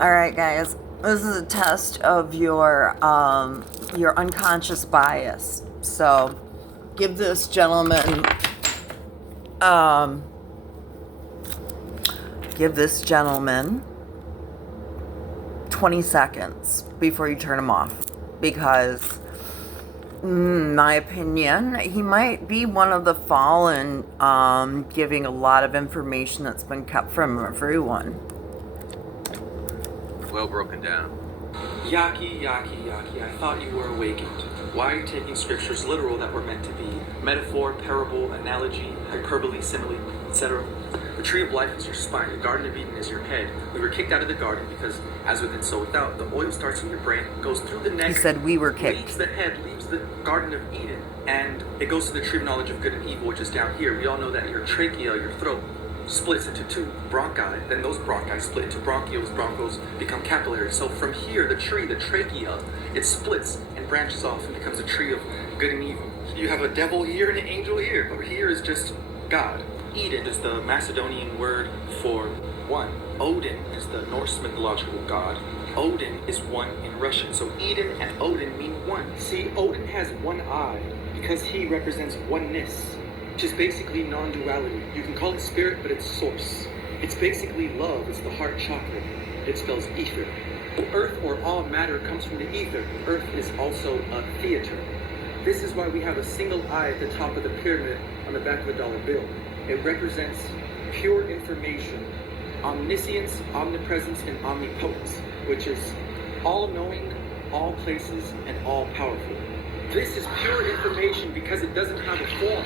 All right, guys. This is a test of your unconscious bias. So, give this gentleman um, 20 seconds before you turn him off, because in my opinion, he might be one of the fallen, giving a lot of information that's been kept from everyone. Well broken down. Yaki, I thought you were awakened. Why are you taking scriptures literal that were meant to be metaphor, parable, analogy, hyperbole, simile, etc.? The tree of life is your spine. The Garden of Eden is your head. We were kicked out of the garden because, as within, so without. The oil starts in your brain, goes through the neck. He said we were kicked. Leaves the head, leaves the Garden of Eden, and it goes to the tree of knowledge of good and evil, which is down here. We all know that your trachea, your throat, splits into two bronchi, then those bronchi split into bronchioles, bronchos become capillaries. So from here, the tree, the trachea, it splits and branches off and becomes a tree of good and evil. You have a devil here and an angel here, but here is just God. Eden is the Macedonian word for one. Odin is the Norse mythological god. Odin is one in Russian. So Eden and Odin mean one. See, Odin has one eye because he represents oneness, which is basically non-duality. You can call it spirit, but it's source. It's basically love. It's the heart chakra. It spells ether. Earth, or all matter, comes from the ether. Earth is also a theater. This is why we have a single eye at the top of the pyramid on the back of a dollar bill. It represents pure information, omniscience, omnipresence, and omnipotence, which is all-knowing, all places, and all-powerful. This is pure information because it doesn't have a form.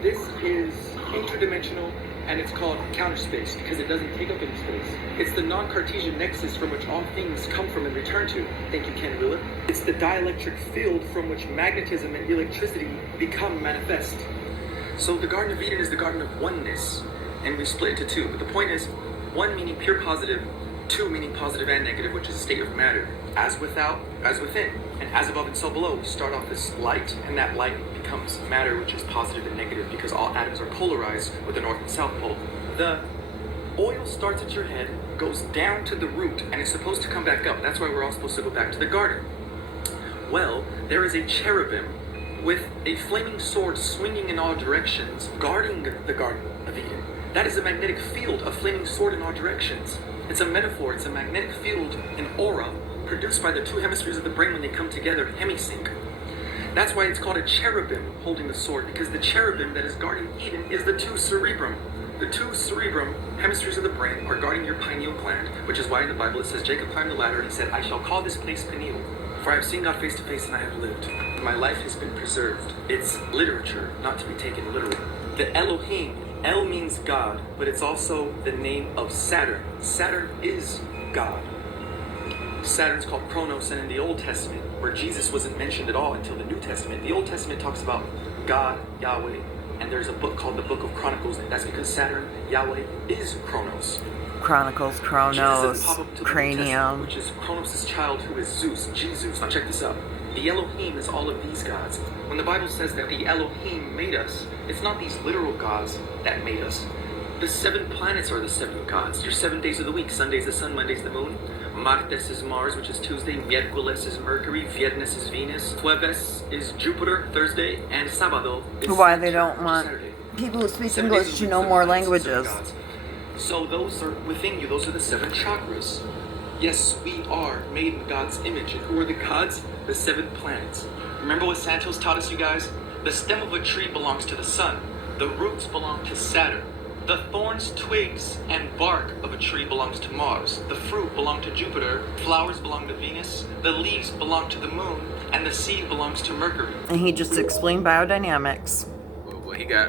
This is interdimensional, and it's called counter space because it doesn't take up any space. It's the non-Cartesian nexus from which all things come from and return to. Thank you, Ken Wheeler. It's the dielectric field from which magnetism and electricity become manifest. So the Garden of Eden is the garden of oneness, and we split into two. But the point is, one meaning pure positive, two meaning positive and negative, which is a state of matter. As without, as within, and as above and so below. We start off as light, and that light becomes matter, which is positive and negative, because all atoms are polarized with the north and south pole. The oil starts at your head, goes down to the root, and is supposed to come back up. That's why we're all supposed to go back to the garden. Well, there is a cherubim with a flaming sword swinging in all directions, guarding the Garden of Eden. That is a magnetic field, a flaming sword in all directions. It's a metaphor, it's a magnetic field, an aura, produced by the two hemispheres of the brain when they come together, hemisync. That's why it's called a cherubim holding the sword, because the cherubim that is guarding Eden is the two cerebrum. The two cerebrum hemispheres of the brain are guarding your pineal gland, which is why in the Bible it says Jacob climbed the ladder and he said, I shall call this place Peniel, for I have seen God face to face and I have lived. My life has been preserved. It's literature, not to be taken literally. The Elohim, El means God, but it's also the name of Saturn. Saturn is God. Saturn's called Kronos, and in the Old Testament, where Jesus wasn't mentioned at all until the New Testament, the Old Testament talks about God, Yahweh, and there's a book called the Book of Chronicles, and that's because Saturn, Yahweh, is Kronos. Chronicles, Kronos, Cranium. Which is Kronos' child, who is Zeus, Jesus. Now check this out. The Elohim is all of these gods. When the Bible says that the Elohim made us, it's not these literal gods that made us. The 7 planets are the 7 gods. Your 7 days of the week. Sunday's the sun, Monday's the moon. Martes is Mars, which is Tuesday. Miércoles is Mercury. Viernes is Venus. Jueves is Jupiter, Thursday. And Sábado is Why they Saturn, don't want Saturday. people who speak 7 days English of to the know week, more 7 languages. gods. So those are within you. Those are the 7 chakras. Yes, we are made in God's image. And who are the gods? The 7 planets. Remember what Santos taught us, you guys? The stem of a tree belongs to the sun. The roots belong to Saturn. The thorns, twigs, and bark of a tree belongs to Mars. The fruit belong to Jupiter. Flowers belong to Venus. The leaves belong to the moon. And the seed belongs to Mercury. And he just explained biodynamics. Well, he got